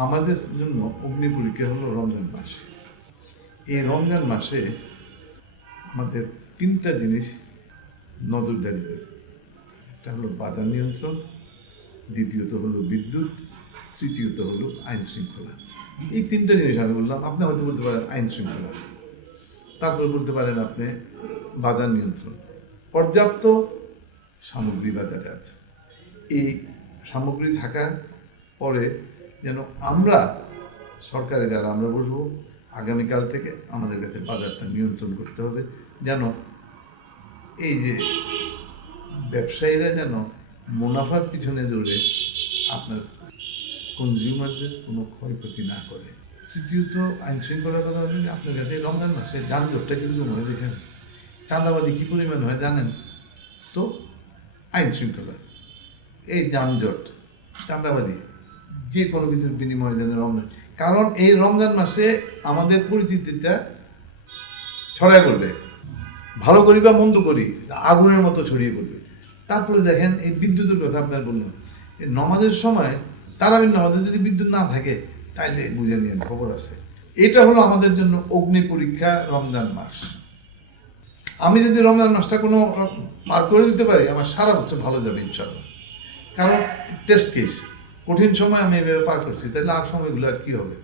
আমাদের জন্য অগ্নি পরীক্ষা হলো রমজান মাস। এই রমজান মাসে আমাদের তিনটা জিনিস নজরদারিতে, একটা হলো বাজার নিয়ন্ত্রণ, দ্বিতীয়ত হলো বিদ্যুৎ, তৃতীয়ত হলো আইন শৃঙ্খলা। এই তিনটা জিনিস আমি বললাম। আপনি হয়তো বলতে পারেন আইন শৃঙ্খলা, তারপরে বলতে পারেন আপনি বাজার নিয়ন্ত্রণ। পর্যাপ্ত সামগ্রী বাজারে আছে, এই সামগ্রী থাকার পরে যেন আমরা সরকারে যারা আমরা বসবো, আগামীকাল থেকে আমাদের কাছে বাজারটা নিয়ন্ত্রণ করতে হবে, যেন এই যে ব্যবসায়ীরা যেন মুনাফার পিছনে দৌড়ে আপনার কনজিউমারদের কোনো ক্ষয়ক্ষতি না করে। তৃতীয়ত আইন শৃঙ্খলার কথা বলি, আপনার কাছে রমজান মাসে যানজটটা কীরকম হয় দেখেন, চাঁদাবাদি কী পরিমাণ হয় জানেন তো। আইন শৃঙ্খলা, এই যানজট, চাঁদাবাদি, যে কোনো কিছুর বিনিময়ে যেন রমজান, কারণ এই রমজান মাসে আমাদের পরিচিতিটা ছড়ায় পড়বে, ভালো করি বা মন্দ করি আগুনের মতো ছড়িয়ে পড়বে। তারপরে দেখেন এই বিদ্যুতের কথা আপনার বললাম, এই নমাজের সময় তারাবির নামাজে যদি বিদ্যুৎ না থাকে তাইলে বুঝে নিয়ে খবর আছে। এটা হলো আমাদের জন্য অগ্নি পরীক্ষা রমজান মাস। আমি যদি রমজান মাসটা কোনো পার করে দিতে পারি, আমার সারা বছর ভালো যাবে ইনশাল্লাহ। কারণ টেস্ট কেস, কঠিন সময় আমি এভাবে পার করছি, তাহলে আর সময়গুলো আর কী হবে।